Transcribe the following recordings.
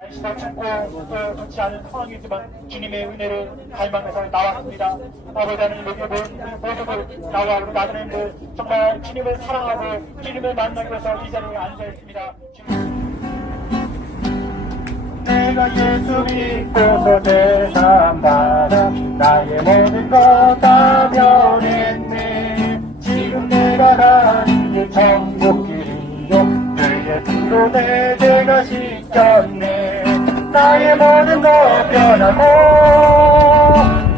날씨도 춥고 또 좋지 않은 상황이지만 주님의 은혜를 갈망해서 나왔습니다. 아버지 하나님 모두들 나와 우리 나그네들 정말 주님을 사랑하고 주님을 만나기 위해서 이 자리에 앉아 있습니다. 내가 예수 믿고서 세상 받아 나의 모든 것 다 변했네. 지금 내가 가는 길 천국 길이요 주의 피로 내 죄가 씻겼네. 나의 모든 것 변하고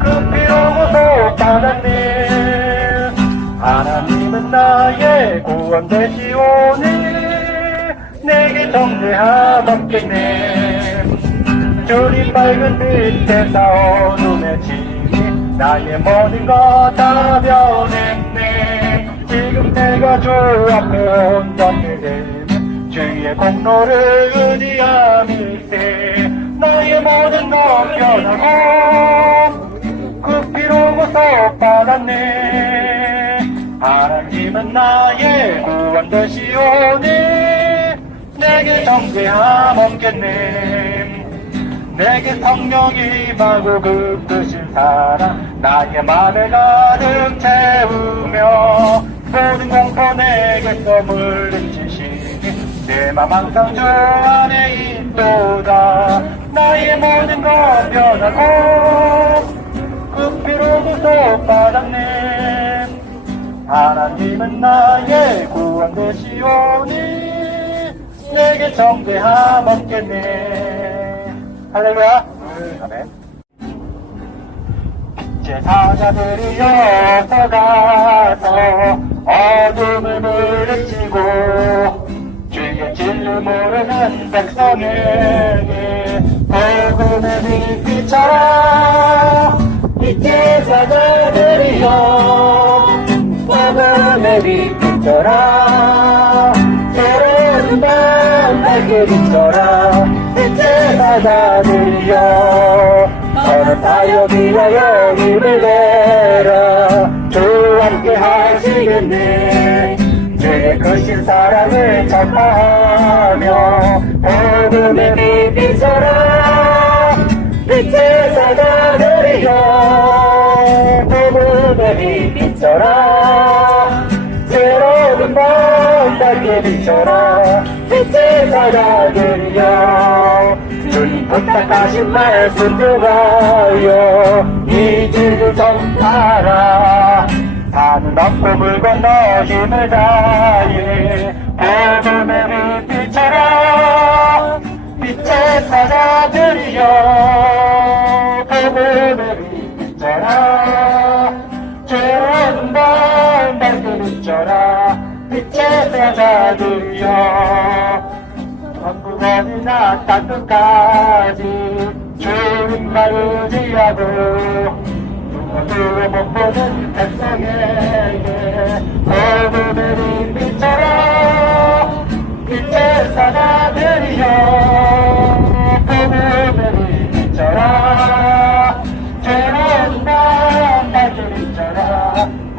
그 피로 구속받았네. 하나님은 나의 구원 되시오니 내게 정죄함 없겠네. 주님 밝은 빛에서 어둠에 지니 나의 모든 것 다 변했네. 지금 내가 주 앞에 온전히 되면 주의 공로를 의지함일세. 나의 모든 것 변하고 그 피로 구속받았네. 하나님은 나의 구원 되시오니 내게 정죄함 없겠네. 내게 성령이 임하고 그 크신 사랑 나의 맘에 가득 채우며 모든 공포 내게서 물리치시니 내 맘 항상 주 안에 있도다. 나의 모든 것 변하고 그 피로 구속받았네. 하나님은 나의 구원 되시오니 내게 정죄함 없겠네. 할렐루야. 아멘. 제사자들이여서 가서 어둠을 물리치고 주의 진리 모르는 백성에게 복음의 빛 비춰라. 이 제사자들이여 복음의 빛 비춰라. 새로운 밤 밝게 비춰라. 이 제사자들이여 너는 사역 위하여 힘을 내라. 주 함께 하시겠네. 주의 크신 사랑을 전파하며 복음의 빛 비춰라. 이 제사자들이여 복음의 빛 비춰라. 새로운 밤 밝게 비춰라. 이 제사자들이여 주님 부탁하신 말씀 들어요. 이 길을 전파하라. 산은 없고 물 건너 힘을 다해 복음의 빛 비춰라. 빛의 사자들이여 복음의 빛 비춰라. 죄로운 밤 밝게 비춰라. 빛의 사자들이여 천국 어디나 땅끝까지 주님만 의지하고 눈으로 못 보는 백성에게 복음의 빛 비춰라. 빛의 사자들이여 복음의 빛 비춰라. 죄로운 밤 밝게 비춰라.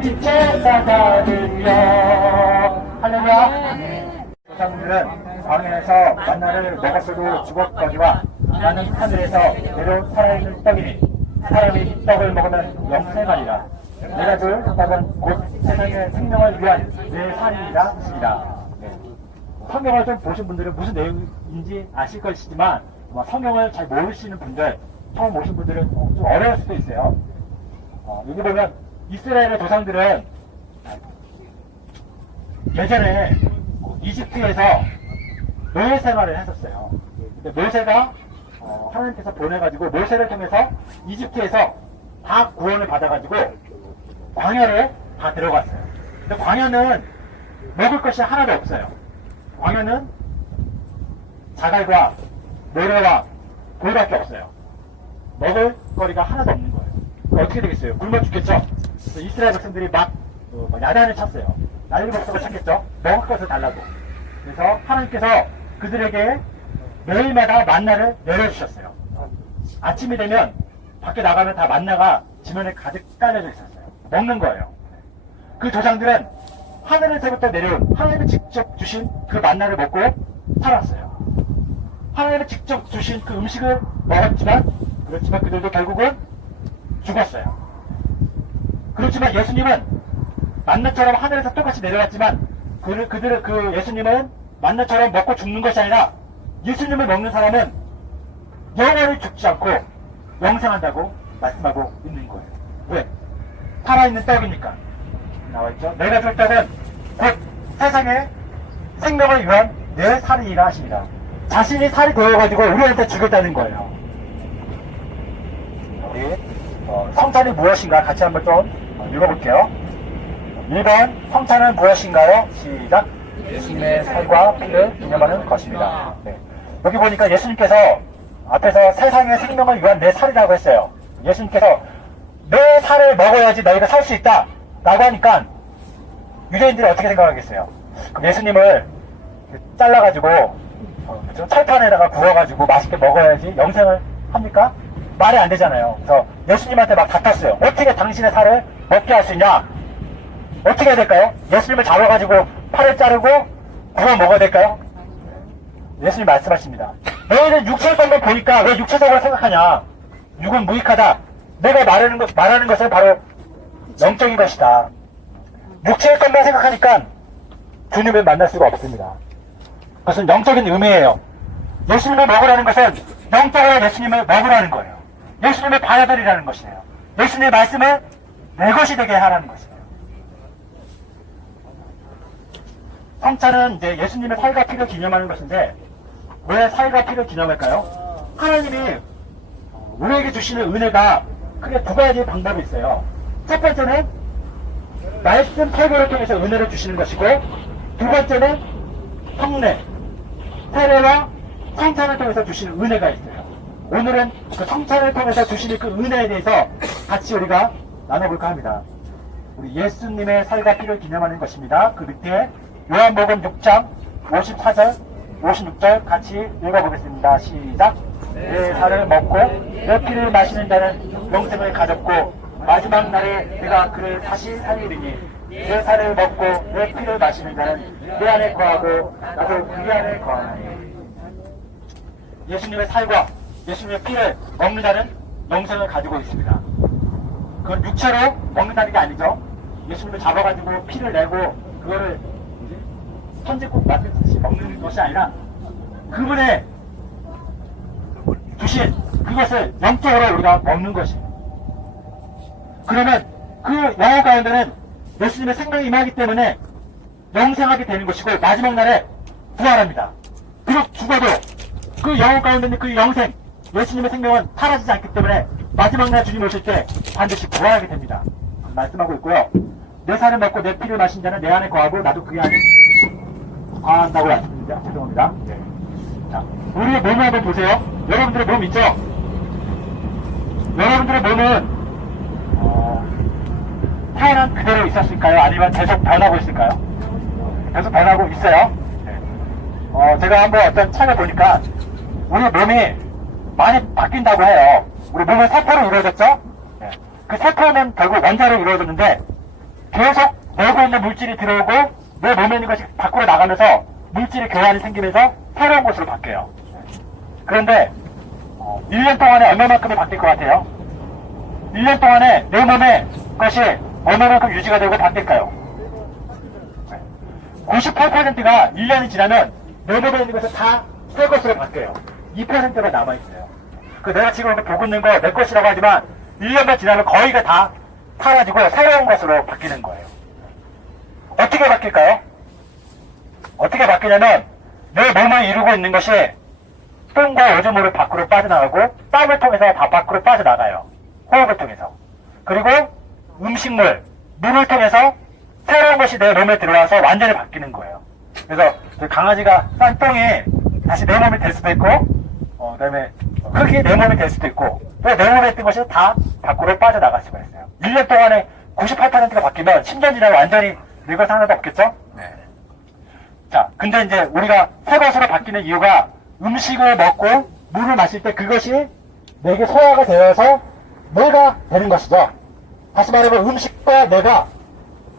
빛의 사자들이여. 할렐루야. 조상들은 광야에서 만나를 먹었어도 죽었거니와 나는 하늘에서 내려 살아있는 떡이니 사람이 떡을 먹으면 영생하리라. 내가 줄 떡은 곧 세상의 생명을 위한 내 살이라 했습니다. 성경을 좀 보신 분들은 무슨 내용인지 아실 것이지만 성경을 잘 모르시는 분들, 처음 오신 분들은 좀 어려울 수도 있어요. 여기 보면 이스라엘의 조상들은 예전에 이집트에서 노예 생활을 했었어요. 근데 모세가 하나님께서 보내가지고 모세를 통해서 이집트에서 다 구원을 받아가지고 광야를 다 들어갔어요. 근데 광야는 먹을 것이 하나도 없어요. 광야는 자갈과 모래와 돌밖에 없어요. 먹을 거리가 하나도 없는 거예요. 어떻게 되겠어요? 굶어 죽겠죠? 이스라엘 백성들이 막 야단을 쳤어요. 난리 목적을 찾겠죠? 먹을 것을 달라고. 그래서 하나님께서 그들에게 매일마다 만나를 내려주셨어요. 아침이 되면 밖에 나가면 다 만나가 지면에 가득 깔려져 있었어요. 먹는 거예요. 그 조상들은 하늘에서부터 내려온 하나님이 직접 주신 그 만나를 먹고 살았어요. 하나님이 직접 주신 그 음식을 먹었지만, 그렇지만 그들도 결국은 죽었어요. 그렇지만 예수님은 만나처럼 하늘에서 똑같이 내려왔지만, 그 예수님은 만나처럼 먹고 죽는 것이 아니라, 예수님을 먹는 사람은 영원히 죽지 않고 영생한다고 말씀하고 있는 거예요. 왜? 살아있는 떡이니까. 나와있죠? 내가 줄 떡은 곧 세상에 생명을 위한 내 살이라 하십니다. 자신이 살이 되어가지고 우리한테 죽였다는 거예요. 우리 성찬이 무엇인가 같이 한번 좀 읽어볼게요. 1번 성찬은 무엇인가요? 시작. 예수님의 살과 피를 기념하는 것입니다. 네. 여기 보니까 예수님께서 앞에서 세상의 생명을 위한 내 살이라고 했어요. 예수님께서 내 살을 먹어야지 너희가 살 수 있다 라고 하니까 유대인들이 어떻게 생각하겠어요? 그럼 예수님을 잘라가지고 철판에다가 구워가지고 맛있게 먹어야지 영생을 합니까? 말이 안 되잖아요. 그래서 예수님한테 막 다퉜어요. 어떻게 당신의 살을 먹게 할 수 있냐? 어떻게 해야 될까요? 예수님을 잡아가지고 팔을 자르고 구워 먹어야 될까요? 예수님 말씀하십니다. 너희는 육체의 것만 보니까 왜 육체적으로 생각하냐? 육은 무익하다. 내가 말하는 것은 바로 영적인 것이다. 육체의 것만 생각하니까 주님을 만날 수가 없습니다. 그것은 영적인 의미예요. 예수님을 먹으라는 것은 영적으로 예수님을 먹으라는 거예요. 예수님을 받아들이라는 것이에요. 예수님의 말씀을 내 것이 되게 하라는 것이에요. 성찬은 이제 예수님의 살과 피를 기념하는 것인데, 왜 살과 피를 기념할까요? 하나님이 우리에게 주시는 은혜가 크게 두 가지 방법이 있어요. 첫 번째는 말씀 설교를 통해서 은혜를 주시는 것이고, 두 번째는 성례, 세례와 성찬을 통해서 주시는 은혜가 있어요. 오늘은 그 성찬을 통해서 주시는 그 은혜에 대해서 같이 우리가 나눠볼까 합니다. 우리 예수님의 살과 피를 기념하는 것입니다. 그 밑에 요한복음 6장 54절 56절 같이 읽어보겠습니다. 시작. 내 살을 먹고 내 피를 마시는 자는 영생을 가졌고 마지막 날에 내가 그를 다시 살리리니 내 살을 먹고 내 피를 마시는 자는 내 안에 거하고 나도 그 안에 거하나니. 예수님의 살과 예수님의 피를 먹는 자는 영생을 가지고 있습니다. 그건 육체로 먹는다는 게 아니죠. 예수님을 잡아가지고 피를 내고 그거를 천지국 만들듯이 먹는 것이 아니라 그분의 주신 그것을 영적으로 우리가 먹는 것이에요. 그러면 그 영혼 가운데는 예수님의 생명이 임하기 때문에 영생하게 되는 것이고 마지막 날에 부활합니다. 비록 죽어도 그 영혼 가운데 있는 그 영생, 예수님의 생명은 사라지지 않기 때문에 마지막 날 주님 오실 때 반드시 부활하게 됩니다. 말씀하고 있고요. 내 살을 먹고 내 피를 마신 자는 내 안에 거하고 나도 그 안에 거한다고 말씀드립니다. 죄송합니다. 네. 자, 우리의 몸을 한번 보세요. 여러분들의 몸 있죠? 여러분들의 몸은 태어난 그대로 있었을까요? 아니면 계속 변하고 있을까요? 계속 변하고 있어요. 네. 제가 한번 어떤 책을 보니까 우리 몸이 많이 바뀐다고 해요. 우리 몸은 세포로 이루어졌죠? 네. 그 세포는 결국 원자로 이루어졌는데 계속 내고 있는 물질이 들어오고 내 몸에 있는 것이 밖으로 나가면서 물질의 교환이 생기면서 새로운 곳으로 바뀌어요. 그런데 1년 동안에 얼마만큼이 바뀔 것 같아요? 1년 동안에 내 몸의 것이 얼마만큼 유지가 되고 바뀔까요? 98%가 1년이 지나면 내 몸에 있는 것은 다 새 것으로 바뀌어요. 2%가 남아있어요. 내가 지금 보고 있는 거 내 것이라고 하지만 1년만 지나면 거의가 다 사라지고 새로운 것으로 바뀌는 거예요. 어떻게 바뀔까요? 어떻게 바뀌냐면 내 몸을 이루고 있는 것이 똥과 오줌으로 밖으로 빠져나가고 땀을 통해서 다 밖으로 빠져나가요. 호흡을 통해서. 그리고 음식물, 물을 통해서 새로운 것이 내 몸에 들어와서 완전히 바뀌는 거예요. 그래서 강아지가 싼 똥이 다시 내 몸이 될 수도 있고 그 다음에 흙이 내 몸이 될 수도 있고 또 내 몸에 있던 것이 다 밖으로 빠져나갈 수가 있어요. 1년 동안에 98%가 바뀌면 10년 지나면 완전히 늙어서 하나도 없겠죠? 네. 자, 근데 이제 우리가 새 것으로 바뀌는 이유가 음식을 먹고 물을 마실 때 그것이 내게 소화가 되어서 내가 되는 것이죠. 다시 말하면 음식과 내가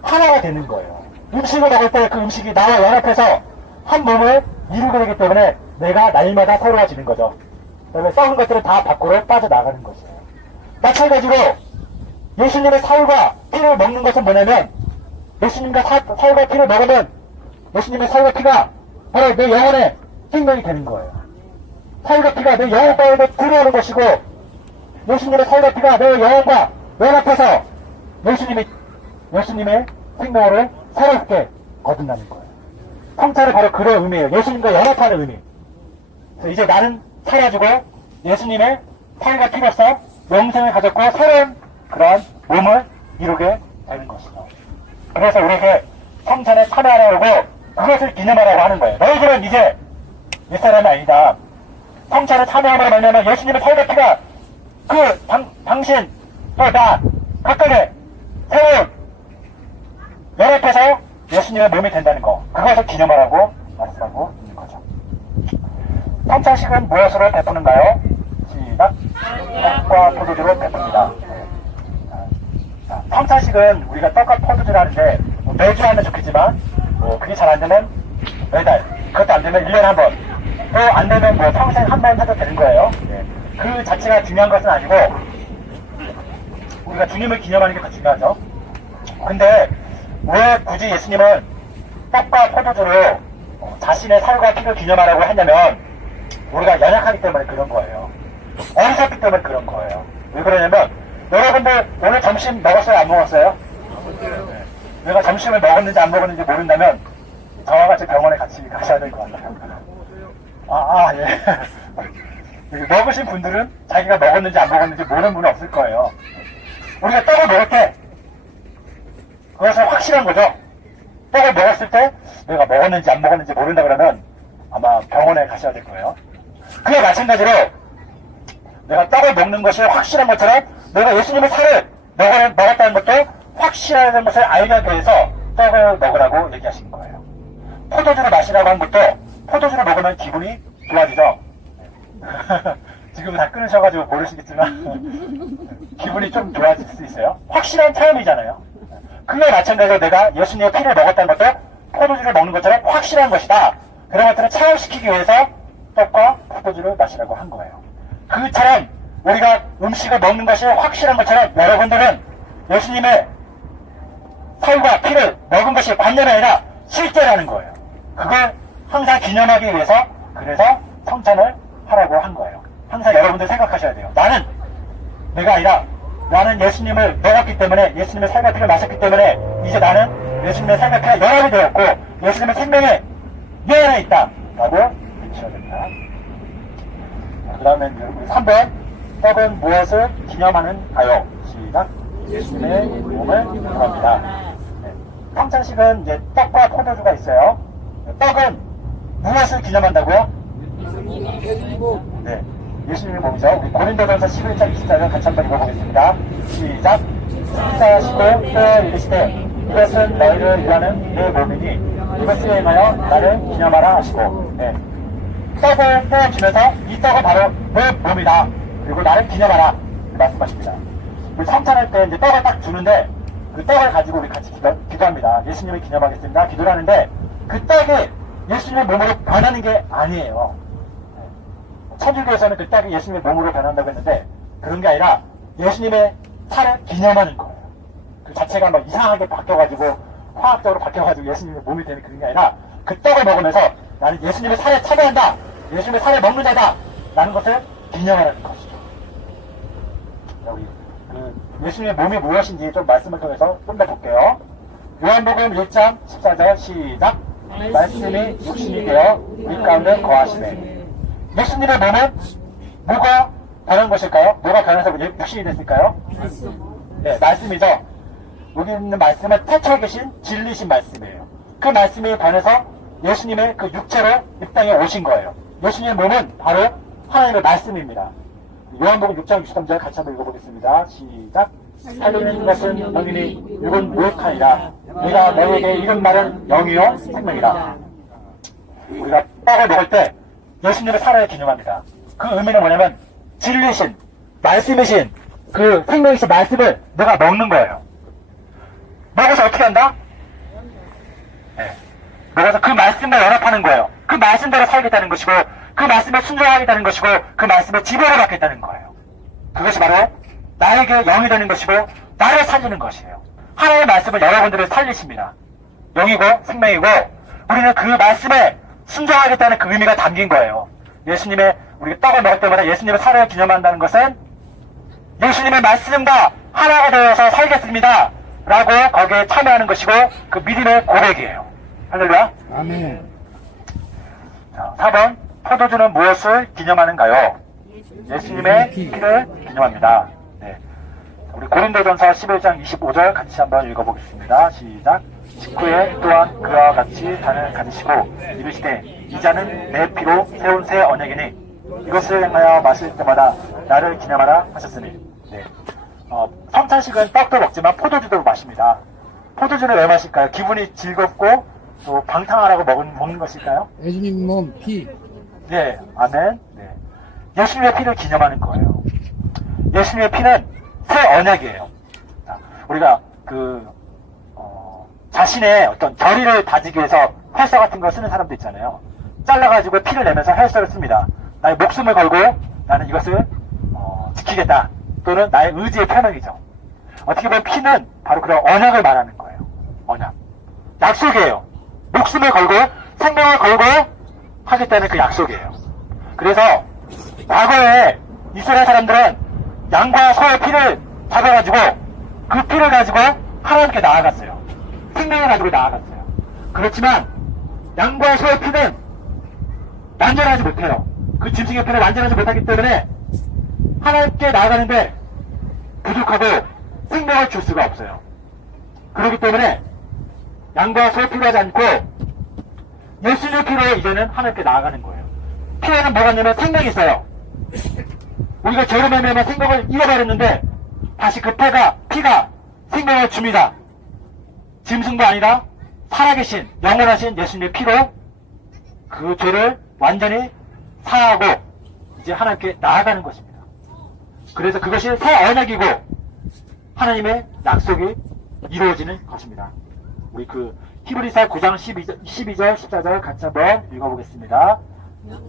하나가 되는 거예요. 음식을 먹을 때 그 음식이 나와 연합해서 한 몸을 이루게 되기 때문에 내가 날마다 새로워지는 거죠. 그다음에 썩은 것들은 다 밖으로 빠져나가는 것이에요. 마찬가지로 예수님의 살과 피를 먹는 것은 뭐냐면, 예수님과 살과 피를 먹으면 예수님의 살과 피가 바로 내 영혼의 생명이 되는 거예요. 살과 피가 내 영혼 가운데 들어오는 것이고, 예수님의 살과 피가 내 영혼과 연합해서 예수님의 생명을 새롭게 거둔다는 거예요. 성찰은 바로 그런 의미예요. 예수님과 연합하는 의미. 그래서 이제 나는 살아지고 예수님의 살과 피로서 영생을 가졌고 새로운 그런 몸을 이루게 되는 것이죠. 그래서 우리에게 성찬에 참여하라고 그것을 기념하라고 하는 거예요. 너희들은 이제 옛사람이 아니다. 성찬에 참여하면 뭐냐면 예수님의 살과 피가 당신 또 나 각각의 새로운 연합해서 예수님의 몸이 된다는 거, 그것을 기념하라고 말씀하고 있는 거죠. 성찬식은 무엇으로 베푸는가요? 시작. 떡과 포도주로 베풉니다. 성찬식은 우리가 떡과 포도주를 하는데 매주 하면 좋겠지만 그게 잘 안되면 매달, 그것도 안되면 1년에 한 번, 또 안되면 평생 한 번 해도 되는 거예요. 그 자체가 중요한 것은 아니고 우리가 주님을 기념하는 게 더 중요하죠. 근데 왜 굳이 예수님은 떡과 포도주로 자신의 살과 피를 기념하라고 했냐면, 우리가 연약하기 때문에 그런 거예요. 어리석기 때문에 그런 거예요. 왜 그러냐면, 여러분들 오늘 점심 먹었어요? 안 먹었어요? 내가 점심을 먹었는지 안 먹었는지 모른다면 저와 같이 병원에 같이 가셔야 될 것 같아요. 예. 먹으신 분들은 자기가 먹었는지 안 먹었는지 모르는 분은 없을 거예요. 우리가 떡을 먹을 때 그것은 확실한 거죠. 떡을 먹었을 때 내가 먹었는지 안 먹었는지 모른다 그러면 아마 병원에 가셔야 될 거예요. 그와 마찬가지로 내가 떡을 먹는 것이 확실한 것처럼 내가 예수님의 살을 먹었다는 것도 확실하다는 것을 알기 위해서 떡을 먹으라고 얘기하신 거예요. 포도주를 마시라고 한 것도 포도주를 먹으면 기분이 좋아지죠. 지금 다 끊으셔가지고 모르시겠지만 기분이 좀 좋아질 수 있어요. 확실한 체험이잖아요. 그거에 마찬가지로 내가 예수님의 피를 먹었다는 것도 포도주를 먹는 것처럼 확실한 것이다. 그런 것들을 체험시키기 위해서 떡과 포도주를 마시라고 한 거예요. 그처럼 우리가 음식을 먹는 것이 확실한 것처럼 여러분들은 예수님의 살과 피를 먹은 것이 관념이 아니라 실제라는 거예요. 그걸 항상 기념하기 위해서 그래서 성찬을 하라고 한 거예요. 항상 여러분들 생각하셔야 돼요. 내가 아니라 나는 예수님을 먹었기 때문에, 예수님의 살과 피를 마셨기 때문에 이제 나는 예수님의 살과 피가 연합이 되었고 예수님의 생명에 내 안에 있다 라고 믿으셔야 됩니다. 그 다음에 3번, 떡은 무엇을 기념하는가요? 시작. 예수님의 몸을 기념합니다. 성찬식은 이제 떡과 포도주가 있어요. 떡은 무엇을 기념한다고요? 네, 예수님의 몸이죠. 고린도전서 11장 24절 같이 한번 읽어보겠습니다. 시작. 식사하시고 또 이르시되 이것은 너희를 위하는 내 몸이니 이것을 행하여 나를 기념하라 하시고, 떡을 떼어주면서 이 떡은 바로 내 몸이다. 그리고 나를 기념하라 말씀하십니다. 우리 성찬할 때 이제 떡을 딱 주는데 그 떡을 가지고 우리 같이 기도합니다. 예수님을 기념하겠습니다. 기도를 하는데 그 떡이 예수님의 몸으로 변하는 게 아니에요. 천주교에서는 그 떡이 예수님의 몸으로 변한다고 했는데 그런 게 아니라 예수님의 살을 기념하는 거예요. 그 자체가 막 이상하게 바뀌어가지고 화학적으로 바뀌어가지고 예수님의 몸이 되는 그런 게 아니라 그 떡을 먹으면서 나는 예수님의 살에 참여한다. 예수님의 살을 먹는 자다. 라는 것을 기념하라는 것이죠. 여기 예수님의 몸이 무엇인지 좀 말씀을 통해서 좀 더 볼게요. 요한복음 1장 14절 시작. 말씀이 육신이 되어 우리 가운데 거하시네. 예수님의 몸은 뭐가 변한 것일까요? 뭐가 변해서 육신이 됐을까요? 네, 말씀이죠. 여기 있는 말씀은 태초에 계신 진리신 말씀이에요. 그 말씀이 변해서 예수님의 그 육체로 이 땅에 오신 거예요. 예수님의 몸은 바로 하나님의 말씀입니다. 요한복음 6장 63절 같이 한번 읽어보겠습니다. 시작. 살리는 것은 영이니 육은 무익하니라. 내가 너에게 이런 말은 영이요 생명이라. 우리가 떡을 먹을 때 예수님의 살아야 기념합니다. 그 의미는 뭐냐면 진리신 말씀이신 그 생명이신 말씀을 내가 먹는 거예요. 먹어서 어떻게 한다? 먹어서 그 말씀과 연합하는 거예요. 그 말씀대로 살겠다는 것이고 그 말씀에 순종하겠다는 것이고 그 말씀에 지배를 받겠다는 거예요. 그것이 바로 나에게 영이 되는 것이고 나를 살리는 것이에요. 하나님의 말씀은 여러분들을 살리십니다. 영이고 생명이고 우리는 그 말씀에 순종하겠다는 그 의미가 담긴 거예요. 예수님의 우리가 떡을 먹을 때마다 예수님의 살을 기념한다는 것은 예수님의 말씀과 하나가 되어서 살겠습니다 라고 거기에 참여하는 것이고 그 믿음의 고백이에요. 할렐루야. 아멘. 자, 4번 포도주는 무엇을 기념하는가요? 예수님의 피를 기념합니다. 네. 우리 고린도전서 11장 25절 같이 한번 읽어보겠습니다. 시작. 직후에 또한 그와 같이 단을 가지시고 이르시되 이 잔은 내 피로 세운 새 언약이니 이것을 행하여 마실 때마다 나를 기념하라 하셨으니. 네. 성찬식은 떡도 먹지만 포도주도 마십니다. 포도주는 왜 마실까요? 기분이 즐겁고 또 방탕하라고 먹는 것일까요? 예수님 몸, 피. 네, 아멘. 네. 예수님의 피를 기념하는 거예요. 예수님의 피는 새 언약이에요. 자, 우리가 자신의 어떤 결의를 다지기 위해서 혈서 같은 걸 쓰는 사람도 있잖아요. 잘라가지고 피를 내면서 혈서를 씁니다. 나의 목숨을 걸고 나는 이것을 지키겠다. 또는 나의 의지의 표명이죠. 어떻게 보면 피는 바로 그런 언약을 말하는 거예요. 언약. 약속이에요. 목숨을 걸고 생명을 걸고 하겠다는 그 약속이에요. 그래서 과거에 이스라엘 사람들은 양과 소의 피를 잡아가지고 그 피를 가지고 하나님께 나아갔어요. 생명을 가지고 나아갔어요. 그렇지만 양과 소의 피는 완전하지 못해요. 그 짐승의 피는 완전하지 못하기 때문에 하나님께 나아가는데 부족하고 생명을 줄 수가 없어요. 그렇기 때문에 양과 소의 피를 하지 않고 예수님의 피로 이제는 하나님께 나아가는 거예요. 피에는 뭐가 있냐면 생명이 있어요. 우리가 죄로 말미암아 생명을 잃어버렸는데 다시 그 피가 생명을 줍니다. 짐승도 아니라 살아계신 영원하신 예수님의 피로 그 죄를 완전히 사하고 이제 하나님께 나아가는 것입니다. 그래서 그것이 새 언약이고 하나님의 약속이 이루어지는 것입니다. 우리 히브리서 9장 12절 14절 같이 한번 읽어보겠습니다.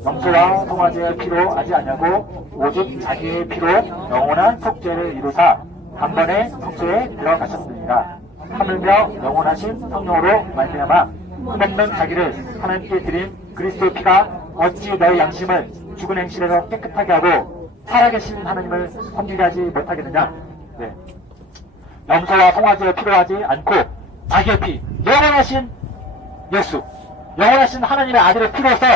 영소와 송아지의 피로 하지 아니하고 오직 자기의 피로 영원한 속죄를 이루사 단번에 속죄에 들어가셨습니다. 하물며 영원하신 성령으로 말미암아 흠없는 자기를 하나님께 드린 그리스도의 피가 어찌 너의 양심을 죽은 행실에서 깨끗하게 하고 살아계신 하나님을 섬기게 하지 못하겠느냐. 네. 염소와 송아지의 피로 하지 않고 자기의 피, 영원하신 예수, 영원하신 하나님의 아들의 피로서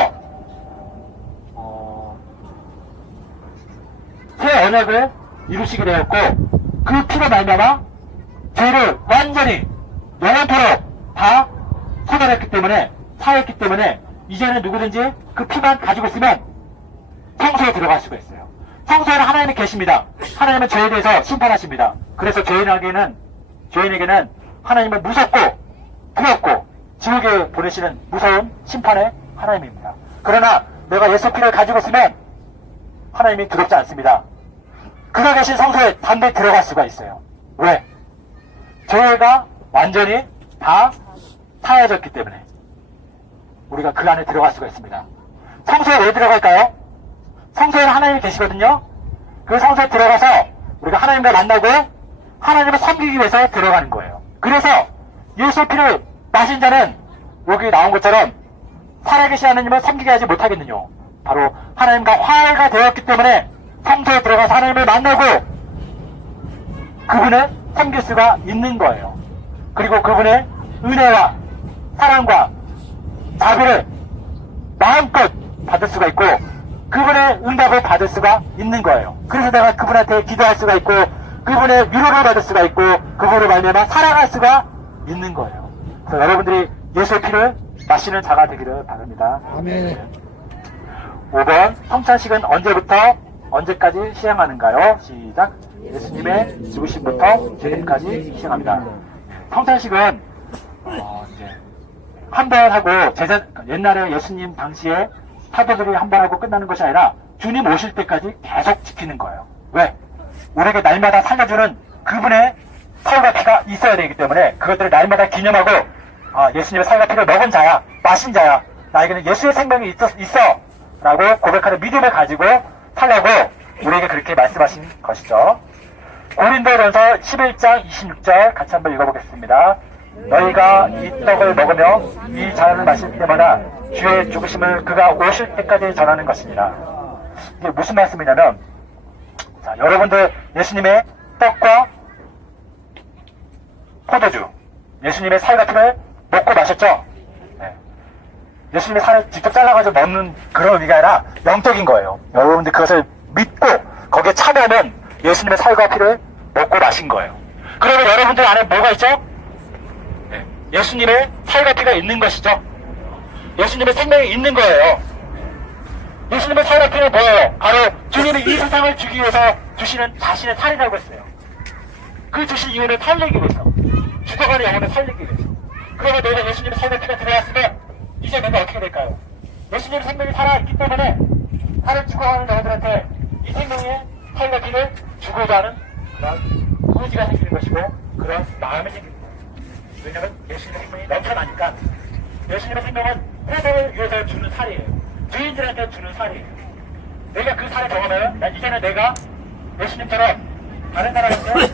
새 언약을 이루시게 되었고 그 피로 말미암아 죄를 완전히 영원토록 다 소멸했기 때문에 사했기 때문에 이제는 누구든지 그 피만 가지고 있으면 성소에 들어갈 수가 있어요. 성소에는 하나님이 계십니다. 하나님은 죄에 대해서 심판하십니다. 그래서 죄인에게는 하나님은 무섭고 두렵고 지옥에 보내시는 무서운 심판의 하나님입니다. 그러나 내가 예수 피를 가지고 있으면 하나님이 두렵지 않습니다. 그가 계신 성소에 담대히 들어갈 수가 있어요. 왜? 죄가 완전히 다 사해졌기 때문에 우리가 그 안에 들어갈 수가 있습니다. 성소에 왜 들어갈까요? 성소에는 하나님이 계시거든요. 그 성소에 들어가서 우리가 하나님과 만나고 하나님을 섬기기 위해서 들어가는 거예요. 그래서 예수의 피를 마신 자는 여기 나온 것처럼 살아계신 하나님을 섬기게 하지 못하겠느냐. 바로 하나님과 화해가 되었기 때문에 성소에 들어가서 하나님을 만나고 그분을 섬길 수가 있는 거예요. 그리고 그분의 은혜와 사랑과 자비를 마음껏 받을 수가 있고 그분의 응답을 받을 수가 있는 거예요. 그래서 내가 그분한테 기도할 수가 있고 그분의 위로를 받을 수가 있고 그분을 말미암아 살아갈 수가 있는 거예요. 그래서 여러분들이 예수의 피를 마시는 자가 되기를 바랍니다. 아멘. 5번 성찬식은 언제부터 언제까지 시행하는가요? 시작. 예수님의 죽으심부터 재림까지 시행합니다. 성찬식은 이제 한 번 하고 옛날에 예수님 당시에 사도들이 한 번 하고 끝나는 것이 아니라 주님 오실 때까지 계속 지키는 거예요. 왜? 우리에게 날마다 살려주는 그분의 살과 피가 있어야 되기 때문에 그것들을 날마다 기념하고 예수님의 살과 피를 먹은 자야, 마신 자야, 나에게는 예수의 생명이 있어 라고 고백하는 믿음을 가지고 살라고 우리에게 그렇게 말씀하신 것이죠. 고린도전서 11장 26절 같이 한번 읽어보겠습니다. 너희가 이 떡을 먹으며 이 잔을 마실 때마다 주의 죽으심을 그가 오실 때까지 전하는 것입니다. 이게 무슨 말씀이냐면, 자, 여러분들 예수님의 떡과 포도주, 예수님의 살과 피를 먹고 마셨죠? 네. 예수님의 살을 직접 잘라가지고 먹는 그런 의미가 아니라 영적인 거예요. 여러분들 그것을 믿고 거기에 참여하면 예수님의 살과 피를 먹고 마신 거예요. 그러면 여러분들 안에 뭐가 있죠? 네. 예수님의 살과 피가 있는 것이죠. 예수님의 생명이 있는 거예요. 예수님의 살과 피는 뭐예요? 바로 주님이 이 세상을 주기 위해서 주시는 자신의 살이라고 했어요. 그 주신 이유는 살리기 위해서, 죽어가는 영혼을 살리기 위해서. 그러면 내가 예수님의 살과 피가 들어갔으면 이제 내가 어떻게 될까요? 예수님의 생명이 살아있기 때문에 다른 죽어가는 영혼들한테 이 생명의 살과 피를 주고자 하는 그런 의지가 생기는 것이고 그런 마음이 생기는 거예요. 왜냐하면 예수님의 생명이 넘쳐나니까. 예수님의 생명은 세상을 위해서 주는 살이에요. 주인들한테 주는 살이에요. 내가 그 살을 경험하면 난 이제는 내가 예수님처럼 다른 사람한테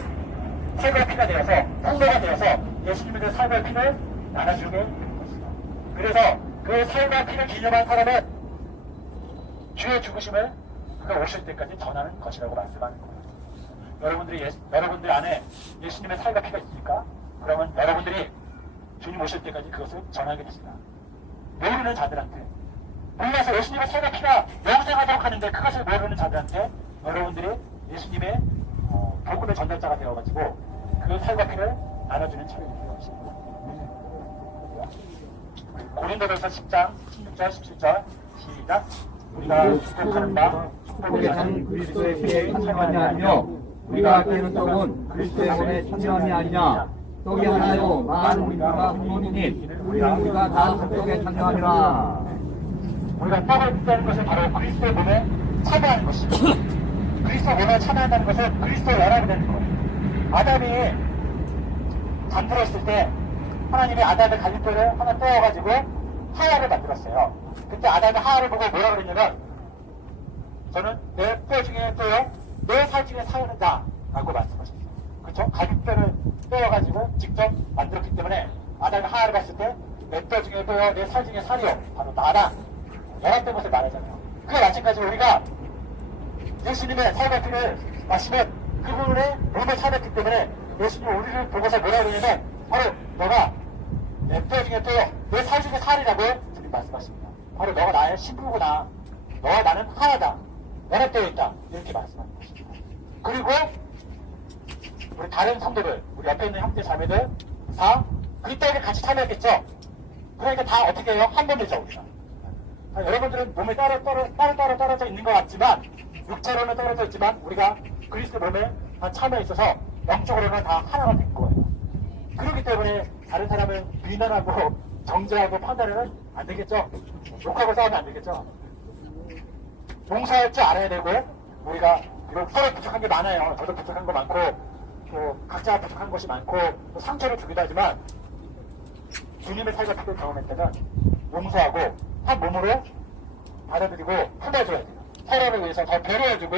살과 피가 되어서 통로가 되어서 예수님의 그 살과 피를 나눠주게 되는 것이다. 그래서 그 살과 피를 기념한 사람은 주의 죽으심을 그가 오실 때까지 전하는 것이라고 말씀하는 거예요. 여러분들 안에 예수님의 살과 피가 있습니까? 그러면 여러분들이 주님 오실 때까지 그것을 전하게 되시다. 모르는 자들한테, 몰라서 예수님의 살과 피가 영생하도록 하는데 그것을 모르는 자들한테 여러분들이 예수님의 복음의 전달자가 되어가지고 그 살과 피를 나눠주는 차례가 되는 것입니다. 고린도전서 10장 16절 17절 시작. 우리가 축복하는 바 축복의 잔 그리스도의 피에 참여함이 아니며 우리가 깨는 떡은 그리스도의 몸에 참여함이 아니냐. 떡이 하나요 많은 우리가 한 몸이니 우리가 다 한 떡에 참여함이라. 우리가 떡을 떼는 것은 바로 그리스도의 몸에 참여하는 것이죠. 그리스도 몸에 참여한다는 것은 그리스도를 연합이 되는 거예요. 아담이 잠들었을 때 하나님이 아담의 갈림뼈를 하나 떼어가지고 하와를 만들었어요. 그때 아담이 하와를 보고 뭐라 그랬냐면, 저는 내 뼈 중에 뼈요, 내 살 중에 살다 라고 말씀하셨어요. 그렇죠? 갈림뼈를 떼어가지고 직접 만들었기 때문에 아담이 하와를 봤을 때 내 뼈 중에 뼈요, 내 살 중에 살이요, 바로 나다, 연합된 것을 말하잖아요. 그와 마찬가지로 우리가 예수님의 살과 피를 마시면 그분의 몸에 살았기 때문에 예수님이 우리를 보고서 뭐라 그러냐면, 바로 너가 내 뼈 중에 뼈요, 내 살 중에 살이라고 주님 말씀하십니다. 바로 너가 나의 신부구나, 너와 나는 하나다, 연합되어 있다, 이렇게 말씀하는 것입니다. 그리고 우리 다른 성도들, 우리 옆에 있는 형제 자매들 다 그 떡에 같이 참여했겠죠. 그러니까 다 어떻게 해요? 한 몸이죠, 우리가. 여러분들은 몸에 따로 떨어져 있는 것 같지만, 육체로는 떨어져 있지만 우리가 그리스도 몸에 다 참여 있어서 영적으로는 다 하나가 된 거예요. 그렇기 때문에 다른 사람을 비난하고 정죄하고 판단하면 안 되겠죠. 욕하고 싸우면 안 되겠죠. 용서할 줄 알아야 되고, 우리가 비록 서로 부족한 게 많아요. 저도 부족한 거 많고, 또 각자 부족한 것이 많고, 또 상처를 주기도 하지만 주님의 살과 피를 경험했다면 용서하고 한 몸으로 받아들이고 품어줘야 돼요. 서로를 위해서 더 배려해주고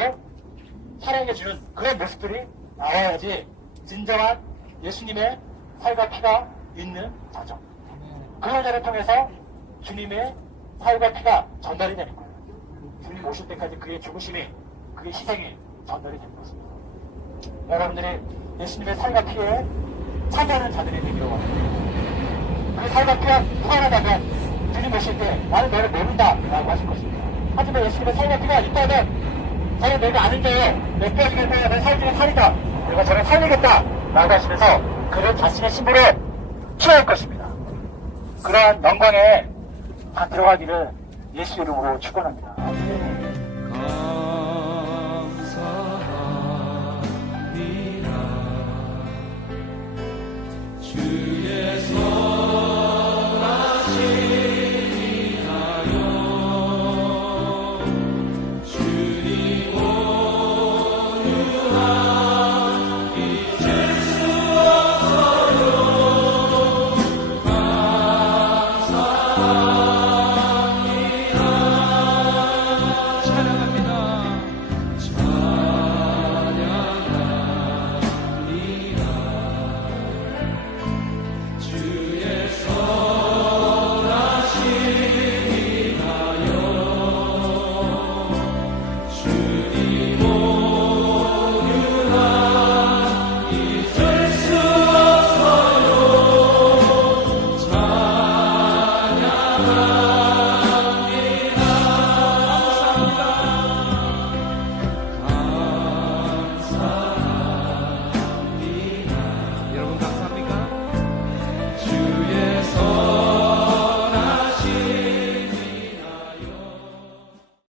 사랑해주는 그런 모습들이 나와야지 진정한 예수님의 살과 피가 있는 자죠. 그런 자를 통해서 주님의 살과 피가 전달이 되는 거예요. 주님 오실 때까지 그의 죽으심이, 그의 희생이 전달이 되는 것입니다. 여러분들이 예수님의 살과 피에 참여하는 자들이 되기로 원합니다. 그 살과 피가 무관하다면 주님 오실 때 나는 너를 모른다 라고 하실 것입니다. 하지만 예수님의 살과 피가 있다면 저는 내가 아는 자요, 내 뼈 중에 뼈야, 내 살 중에 살이다, 내가 저를 살리겠다 라고 하시면서 그를 자신의 신부로 취할 것입니다. 그러한 영광에 다 들어가기를 예수 이름으로 축원합니다. 나